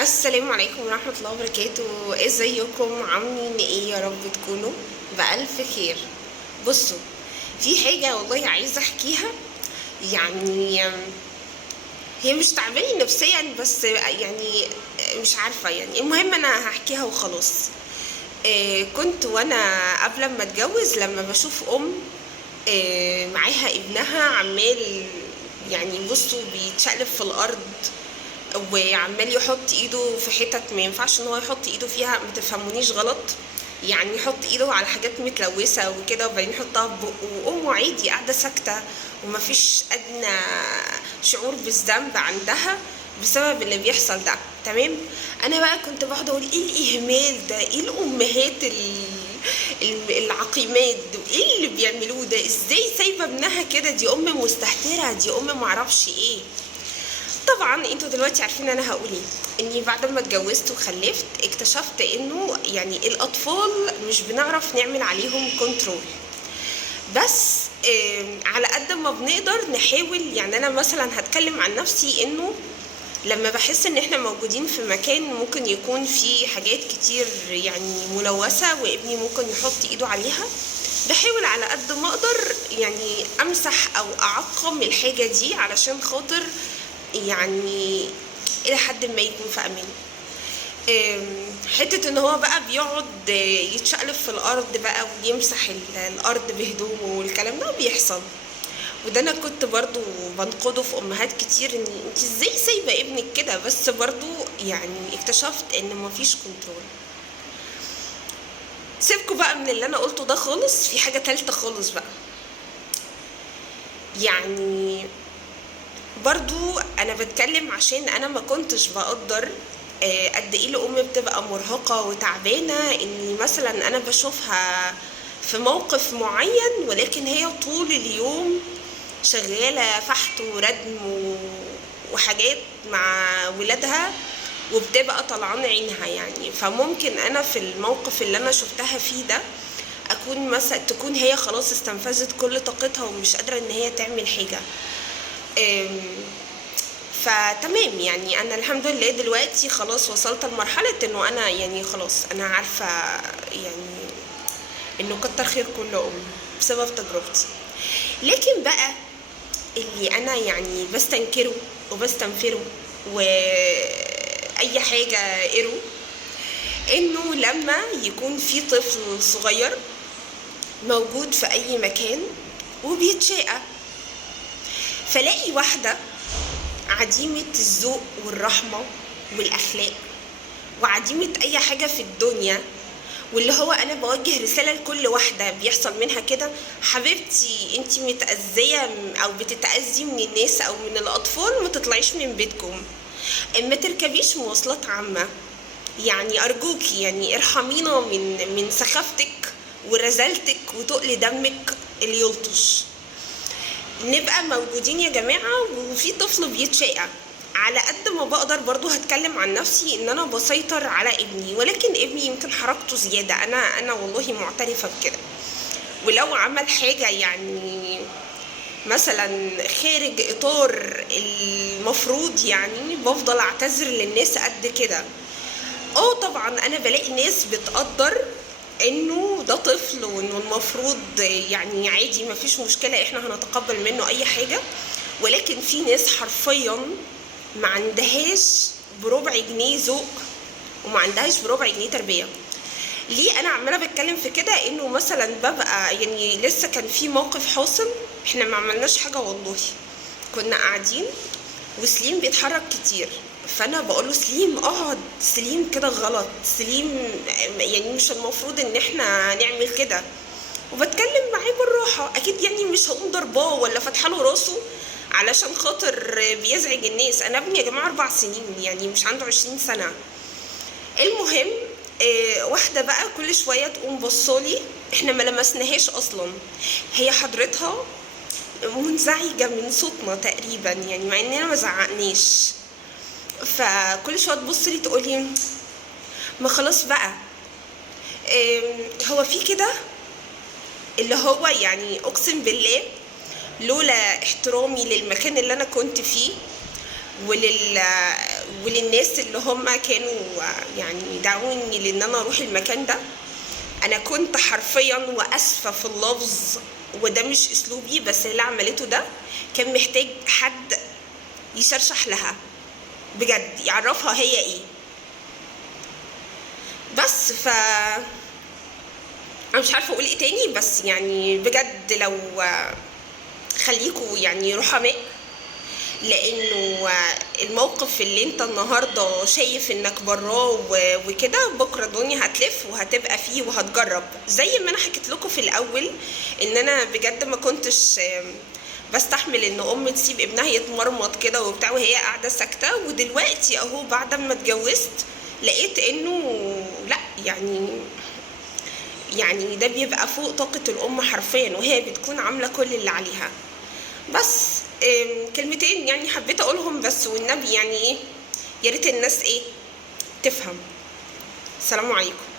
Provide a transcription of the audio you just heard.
السلام عليكم ورحمة الله وبركاته. ازيكم؟ عاملين ايه؟ يا رب تكونوا بألف خير. بصوا، في حاجة والله عايزة احكيها. يعني هي مش تعباني نفسيا، بس يعني مش عارفة. يعني المهم انا هحكيها وخلاص. كنت وانا قبل ما اتجوز لما بشوف معاها ابنها عمال، يعني بصوا، بيتشقلب في الارض وعمال يحط ايده في حتت ما ينفعش ان هو يحط ايده فيها. ما تفهمونيش غلط، يعني يحط ايده على حاجات متلوثه وكده وبعدين يحطها في بقه، وامه عادي قاعده ساكته ومفيش ادنى شعور بالذنب عندها بسبب اللي بيحصل ده. تمام. انا بقى كنت بقعد اقول ايه الاهمال ده؟ ايه الامهات العقيمات دول؟ ايه اللي بيعملوه ده؟ ازاي سايبه ابنها كده؟ دي ام مستهتره، دي ام معرفش ايه. طبعا انتوا دلوقتي عارفين انا هقول ايه. اني بعد ما اتجوزت وخلفت اكتشفت انه يعني الاطفال مش بنعرف نعمل عليهم كنترول، بس على قد ما بنقدر نحاول. يعني انا مثلا هتكلم عن نفسي، انه لما بحس ان احنا موجودين في مكان ممكن يكون فيه حاجات كتير يعني ملوثة وابني ممكن يحط ايده عليها، بحاول على قد ما اقدر يعني امسح او اعقم الحاجة دي علشان خاطر يعني الى حد ما يكون في امان. حتة ان هو بقى بيقعد يتشقلب في الارض بقى ويمسح الارض بهدومه والكلام ده بيحصل، وده انا كنت برضو بنقده في امهات كتير، ان انت ازاي سايبه ابنك كده؟ بس برضو يعني اكتشفت ان مفيش كنترول. سيبكوا بقى من اللي انا قلته ده خالص، في حاجه تالته خالص بقى. يعني برضو انا بتكلم عشان انا ما كنتش بقدر قد ايه الام بتبقى مرهقه وتعبانه. اني مثلا انا بشوفها في موقف معين ولكن هي طول اليوم شغاله فحت وردم وحاجات مع ولادها، وبتبقى طلعان عينها. يعني فممكن انا في الموقف اللي انا شفتها فيه ده اكون مثلا تكون هي خلاص استنفذت كل طاقتها ومش قادره ان هي تعمل حاجه. فتمام، يعني انا الحمد لله دلوقتي خلاص وصلت لمرحله انه انا يعني خلاص انا عارفه يعني انه كتر خير كل ام بسبب تجربتي. لكن بقى اللي انا يعني بستنكره وبستنفره واي حاجه قروا، انه لما يكون في طفل صغير موجود في اي مكان وبيتشقى، فلاقي واحده عديمة الذوق والرحمة والأخلاق وعديمة أي حاجة في الدنيا، واللي هو أنا بوجه رسالة لكل واحدة بيحصل منها كده: حبيبتي انتي متأذية أو بتتأذي من الناس أو من الأطفال، ما تطلعيش من بيتكم، ما تركبيش مواصلات عامة، يعني أرجوكي يعني ارحمينا من سخافتك ورزالتك وتقل دمك اللي يلطش. نبقى موجودين يا جماعة وفي طفل بيتشقى، على قد ما بقدر برضو هتكلم عن نفسي ان انا بسيطر على ابني، ولكن ابني يمكن حركته زيادة، انا والله معترفة بكده. ولو عمل حاجة يعني مثلا خارج اطار المفروض، يعني بفضل اعتذر للناس قد كده. طبعا انا بلاقي ناس بتقدر انه ده طفل وانه المفروض يعني عادي مفيش مشكلة، احنا هنتقبل منه اي حاجة. ولكن في ناس حرفيا ما عندهاش بربع جنيه ذوق وما عندهاش بربع جنيه تربية. ليه انا عمالة بتكلم في كده؟ انه مثلا ببقى يعني لسه كان في موقف حاصل، احنا ما عملناش حاجة والله، كنا قاعدين وسليم بيتحرك كتير، فانا بقول له سليم اقعد، سليم كده غلط، سليم يعني مش المفروض ان احنا نعمل كده، وبتكلم معاه بالراحه. اكيد يعني مش هقوم ضرباه ولا فاتحه له راسه علشان خاطر بيزعج الناس. انا ابني يا جماعه 4 سنين، يعني مش عنده 20 سنه. المهم واحده بقى كل شويه تقوم بصالي، احنا ما لمسناهاش اصلا، هي حضرتها منزعجه من صوتنا تقريبا، يعني مع اننا ما زعقناش. فكل شويه تبص لي تقول لي ما خلاص بقى، هو في كده؟ اللي هو يعني اقسم بالله لولا احترامي للمكان اللي انا كنت فيه وللناس اللي هم كانوا يعني دعوني لان انا اروح المكان ده، انا كنت حرفيا واسفه في اللفظ وده مش اسلوبي، بس اللي عملته ده كان محتاج حد يشرشح لها بجد، يعرفها هي ايه. بس انا مش عارفه اقول ايه تاني، بس يعني بجد لو خليكوا يعني رحماء، لانه الموقف اللي انت النهارده شايف انك براه وكده، بكره الدنيا هتلف وهتبقى فيه وهتجرب. زي ما انا حكيت لكم في الاول ان انا بجد ما كنتش بستحمل ان ام تسيب ابنها يتمرمط كده وبتاع وهي قاعده ساكته، ودلوقتي اهو بعد ما اتجوزت لقيت انه لا، يعني ده بيبقى فوق طاقة الأم حرفيا، وهي بتكون عاملة كل اللي عليها. بس كلمتين يعني حبيت أقولهم بس، والنبي يعني ايه، ياريت الناس ايه تفهم. السلام عليكم.